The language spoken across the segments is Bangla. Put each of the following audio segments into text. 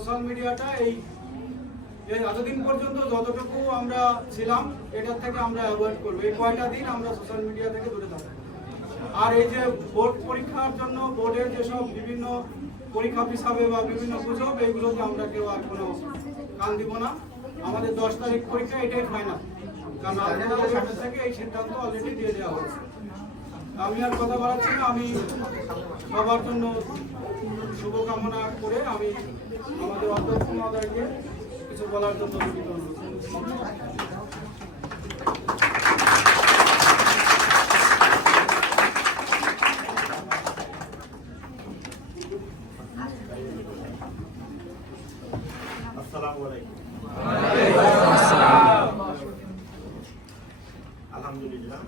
সোশ্যাল মিডিয়াটা এই এতদিন পর্যন্ত যতটুকু আমরা ছিলাম, এটার থেকে আমরা অ্যাভয়েড করব। এই কয়টা দিন আমরা সোশ্যাল মিডিয়া থেকে দূরে থাকব। আর এই যে বোর্ড পরীক্ষার জন্য বোর্ডের যেসব বিভিন্ন পরীক্ষা হিসাবে বা বিভিন্ন গুজব এইগুলোতে আমরা কেউ আর কোনো কান দিব না। আমাদের দশ তারিখ পরীক্ষা, এটাই ফাইনাল কারণ সামনে থেকে এই সিদ্ধান্ত অলরেডি দিয়ে দেওয়া হয়েছে। আমি আর কথা বাড়াচ্ছি না, আমি সবার জন্য শুভকামনা করে আমি আমাদের অধ্যক্ষ মহোদয়কে কিছু বলার জন্য আসসালামু আলাইকুম। আলহামদুলিল্লাহ।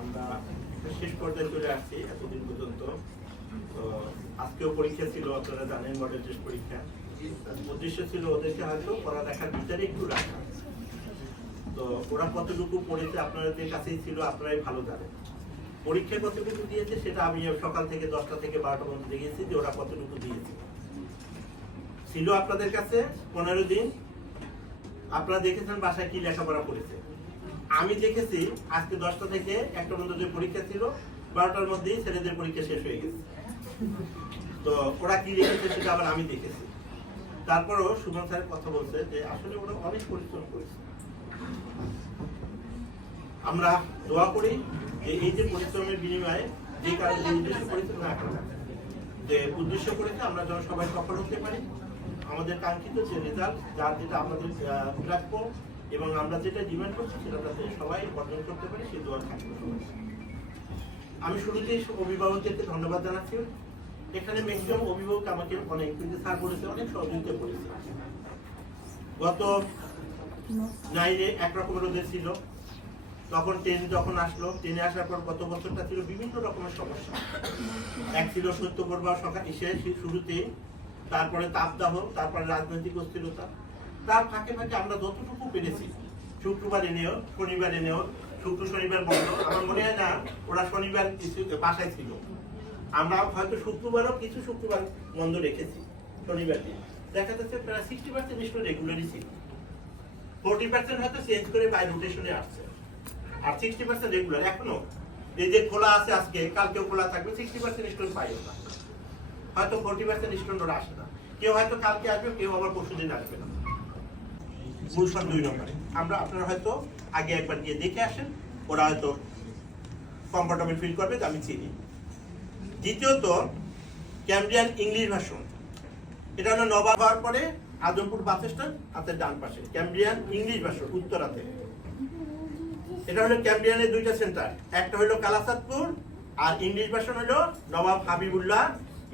আমরা শেষ পর্যায়ে চলে আসছি এতদিন পর্যন্ত। তো আজকেও পরীক্ষা ছিল, আপনারা জানেন মডেল টেস্ট পরীক্ষা। উদ্দেশ্য ছিল ওদেরকে হয়তো পড়ালেখার ভিতরে একটু রাখা। তো ওরা কতটুকু পড়েছে আপনাদের কাছেই ছিল, আপনারাই ভালো জানেন। পরীক্ষা কতটুকু দিয়েছে সেটা আমি সকাল থেকে দশটা থেকে বারোটা পর্যন্ত দেখেছি যে ওরা কতটুকু দিয়েছে। ছিল আপনাদের কাছে পনেরো দিন। আপনারা দেখেছেন বাসায় কি লেখাপড়া করেছে। আমি দেখেছি আজকে দশটা থেকে একটা পর্যন্ত যে পরীক্ষা ছিল বারোটার মধ্যেই ছেলেদের পরীক্ষা শেষ হয়ে গেছে। তো ওরা কি লিখেছে সেটা আবার আমি দেখেছি। তারপরও সুমন স্যার কথা বলছে যে আসলে ওরা অনেক পরিশ্রম করেছে। আমরা দোয়া করি যে এই যে পরিশ্রমের বিনিময়ে যে কারণে উদ্দেশ্য পরিশ্রম না করা, যে উদ্দেশ্য করেছে আমরা যেন সবাই সফল হতে পারি। আমাদের কাঙ্ক্ষিত যে রেজাল্ট যার যেটা আমাদের প্রাপ্য এবং আমরা যেটা ডিমান্ড করছি সেটা যাতে সবাই অর্জন করতে পারি, সেই দোয়া থাকবে। আমি শুরুতেই সব অভিভাবকদেরকে ধন্যবাদ জানাচ্ছি। এখানে ম্যাক্সিমাম অভিভাবক আমাকে অনেক, কিন্তু স্যার বলেছে অনেক সহযোগিতা করেছে। গত নাইনে একরকমের ওদের ছিল। তখন ট্রেন যখন আসলো, ট্রেনে আসার পর গত বছরটা ছিল বিভিন্ন রকমের সমস্যা। এক ছিল সত্য করবা সকাল এসে শুরুতে তারপরে তাপদাহ, তারপরে রাজনৈতিক অস্থিরতা। তার ফাঁকে ফাঁকে আমরা যতটুকু পেরেছি, শুক্রবার এনেও, শনিবার এনেও শুক্র শনিবার বন্ধ। আমার মনে হয় না ওরা শনিবার কিছু বাসায় ছিল। আমরা হয়তো শুক্রবারও কিছু শুক্রবার বন্ধ রেখেছি শনিবার দিন। দেখা যাচ্ছে প্রায় সিক্সটি পার্সেন্ট স্টুডেন্ট রেগুলারই ছিল। ফোরটি পার্সেন্ট হয়তো চেঞ্জ করে বাই রোটেশনে আসছে। আর সিক্সটি পার্সেন্ট রেগুলার এখনও। এই যে খোলা আছে আজকে কালকেও খোলা থাকবে সিক্সটি পার্সেন্ট স্টুডেন্ট পাইও না। হয়তো ফোরটি পার্সেন্ট স্টুডেন্ট ওরা আসে না। কেউ হয়তো কালকে আসবে কেউ আবার পরশু দিন আসবে না। গুলশান দুই নম্বরে। আমরা আপনারা হয়তো আগে একবার গিয়ে দেখে আসেন, ওরা হয়তো কমফর্টেবল ফিল করবে আমি চিনি। দ্বিতীয়ত ক্যামব্রিয়ান ইংলিশ ভাষণ এটা হলো নবাব হওয়ার পরে আদমপুর বাস স্ট্যান্ড হাতের ডান পাশে। ক্যামব্রিয়ান ইংলিশ ভাষণ উত্তরাতে। এটা হলো ক্যামব্রিয়ানের দুইটা সেন্টার একটা হলো কালাসাদপুর আর ইংলিশ ভাষণ হলো নবাব হাবিবুল্লাহ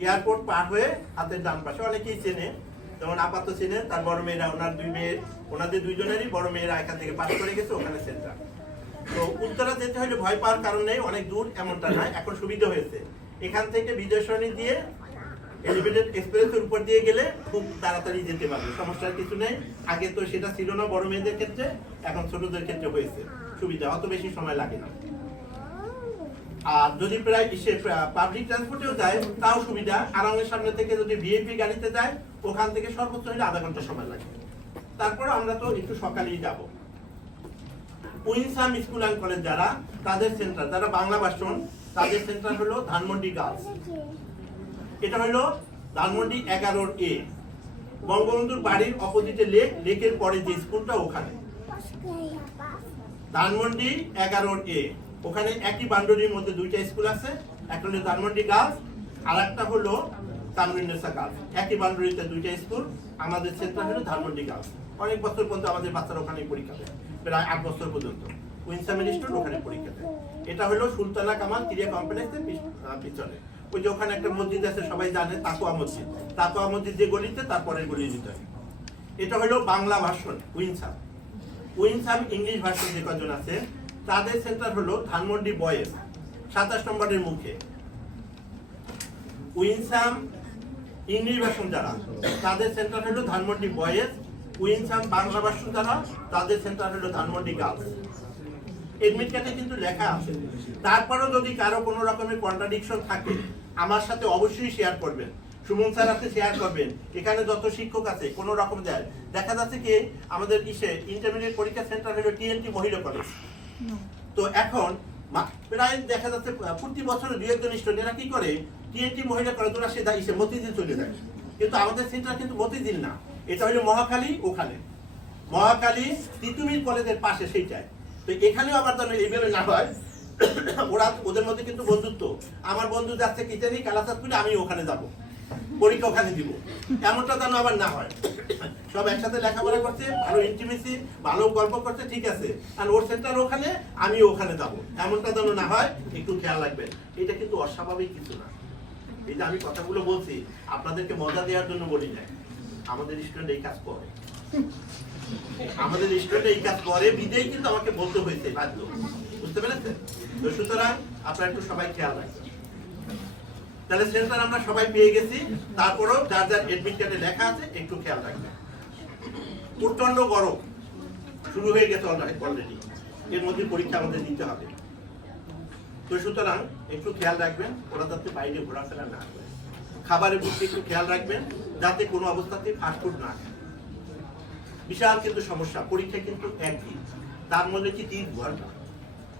এয়ারপোর্ট পার হয়ে হাতের ডান পাশে। অনেকেই চেনে। যেমন আপাত ছিলেন, তার বড় মেয়েরা, ওনার দুই মেয়ের ওনাদের দুইজনেরই বড় মেয়েরা এখান থেকে পাস করে গেছে, ওখানে সেন্টার। তো উত্তরা যেতে হলে ভয় পাওয়ার কারণ নেই, অনেক দূর এমনটা নয়, এখন সুবিধা হয়েছে। এখান থেকে বিজয় দিয়ে এলিভেটেড এক্সপ্রেসের উপর দিয়ে গেলে খুব তাড়াতাড়ি যেতে পারবে, সমস্যার কিছু নেই। আগে তো সেটা ছিল না বড় মেয়েদের ক্ষেত্রে, এখন ছোটদের ক্ষেত্রে হয়েছে, সুবিধা, অত বেশি সময় লাগে না। আর যদি প্রায় সে পাবলিক ট্রান্সপোর্টেও যায়, তাও সুবিধা। আরামের সামনে থেকে যদি ভিআইপি গাড়িতে যায়, ওখান থেকে সর্বোচ্চ হলে আধা ঘণ্টা সময় লাগে। তারপর আমরা তো একটু সকালেই যাব। উইনসাম স্কুল অ্যান্ড কলেজ যারা, তাদের সেন্টার যারা বাংলা ভাষণ তাদের সেন্টার হলো ধানমন্ডি গার্লস এটা হলো ধানমন্ডি এগারোর এ বঙ্গবন্ধুর বাড়ির অপোজিটে লেক লেকের পরে যে স্কুলটা ওখানে। ধানমন্ডি এগারোর এ ওখানে একই বান্ডরির মধ্যে দুইটা স্কুল আছে, একটা হলো ধানমন্ডি গার্লস আর একটা হলো তামরিনেসা গার্লস। একই বান্ডরিতে দুইটা স্কুল, আমাদের সেন্টার হলো ধানমন্ডি গার্লস। অনেক বছর পর্যন্ত আমাদের বাচ্চারা ওখানে পরীক্ষা দেয়, প্রায় আট বছর পর্যন্ত। উইনসামের ওখানে পরীক্ষা দেয়। এটা হলো সুলতানা কামাল ক্রিয়া কমপ্লেক্সের পিছনে। ওই যে ওখানে একটা মসজিদ আছে, সবাই জানে, তাকুয়া মসজিদ। তাকুয়া মসজিদ যে গলিতে তারপরের গলি দিতে হয় এটা হলো বাংলা ভাষণ উইনসাম উইনসাম ইংলিশ ভাষণ যে কজন আছে তাদের সেন্টার হলো ধানমন্ডি বয়েস সাতাশ নম্বরের মুখে। উইনসাম ইংলিশ যারা তাদের সেন্টার হলো ধানমন্ডি বয়েস উইনসাম বাংলা ভাষণ যারা তাদের সেন্টার হলো ধানমন্ডি গার্লস। এডমিট কার্ডে কিন্তু লেখা আছে। যদি কারও কোনো রকমের কন্ট্রাডিকশন থাকে, আমার সাথে অবশ্যই শেয়ার করবেন। সুমন স্যার শেয়ার করবেন। এখানে যত শিক্ষক আছে, কোন রকম দেয় দেখা যাচ্ছে কি, আমাদের ইসে ইন্টারমিডিয়েট পরীক্ষা সেন্টার হলো টিএনটি মহিলা কলেজ তো এখন প্রায় দেখা যাচ্ছে প্রতি বছরে দুই একজন স্টুডেন্টরা কি করে টিএনটি মহিলা কলেজ ওরা সেটা ইসে মতিঝিল চলে যায়। কিন্তু আমাদের সেন্টার কিন্তু মতিঝিল না। এটা হলো মহাখালী ওখানে। মহাখালী তিতুমির কলেজের পাশে সেইটায় তো এখানেও আবার যেন এইভাবে না হয়, ওরা ওদের মধ্যে কিন্তু বন্ধুত্ব। আমার বন্ধু যাচ্ছে কি কিচেনি কালাসাদপুরে আমি ওখানে যাব। পরীক্ষা ওখানে দিব। এমনটা যেন আবার না হয়। সব একসাথে লেখাপড়া করছে, ভালো ইন্টিমেসি ভালো গল্প করছে, ঠিক আছে। আর ওর সেন্টার ওখানে আমি ওখানে যাব। এমনটা যেন না হয়, একটু খেয়াল রাখবেন। এটা কিন্তু অস্বাভাবিক কিছু না। এই যে আমি কথাগুলো বলছি, আপনাদেরকে মজা দেওয়ার জন্য বলি না আমাদের স্টুডেন্ট এই কাজ করে। আমাদের স্টুডেন্ট এই কাজ করে, বিদেই কিন্তু আমাকে বলতে হয়েছে, বাধ্য। বুঝতে পেরেছেন? তো সুতরাং আপনারা একটু সবাই খেয়াল রাখবেন। তাহলে সেন্টার আমরা সবাই পেয়ে গেছি। তারপরেও যার যার কার্ডে লেখা আছে, একটু খেয়াল প্রচণ্ড গরম। শুরু হয়ে গেছে অলরেডি এর মধ্যে পরীক্ষা আমাদের দিতে হবে। তো সুতরাং একটু খেয়াল রাখবেন, ওরা যাতে বাইরে ঘোরাফেরা না করে। খাবারের প্রতি একটু খেয়াল রাখবেন, যাতে কোনো অবস্থাতে ফাস্টফুড না খায়। বিশাল কিন্তু সমস্যা, পরীক্ষা কিন্তু একদিন তার মধ্যে কি তিন ঘণ্টা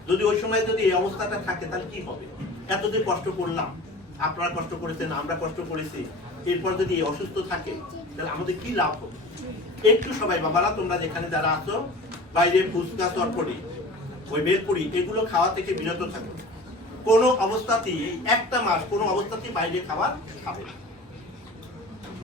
যদি ওই সময় যদি এই অবস্থাটা থাকে, তাহলে কি হবে? এতদিন কষ্ট করলাম। আপনারা কষ্ট করেছেন, আমরা কষ্ট করেছি। এরপর যদি অসুস্থ থাকে, তাহলে আমাদের কি লাভ হবে? একটু সবাই, বাবারা, তোমরা যেখানে যারা আছো, বাইরে ফুচকা চটপটি ওই বেলপুরি, এগুলো খাওয়া থেকে বিরত থাকো। কোনো অবস্থাতেই, একটা মাস কোনো অবস্থাতেই বাইরে খাবার খাবে না।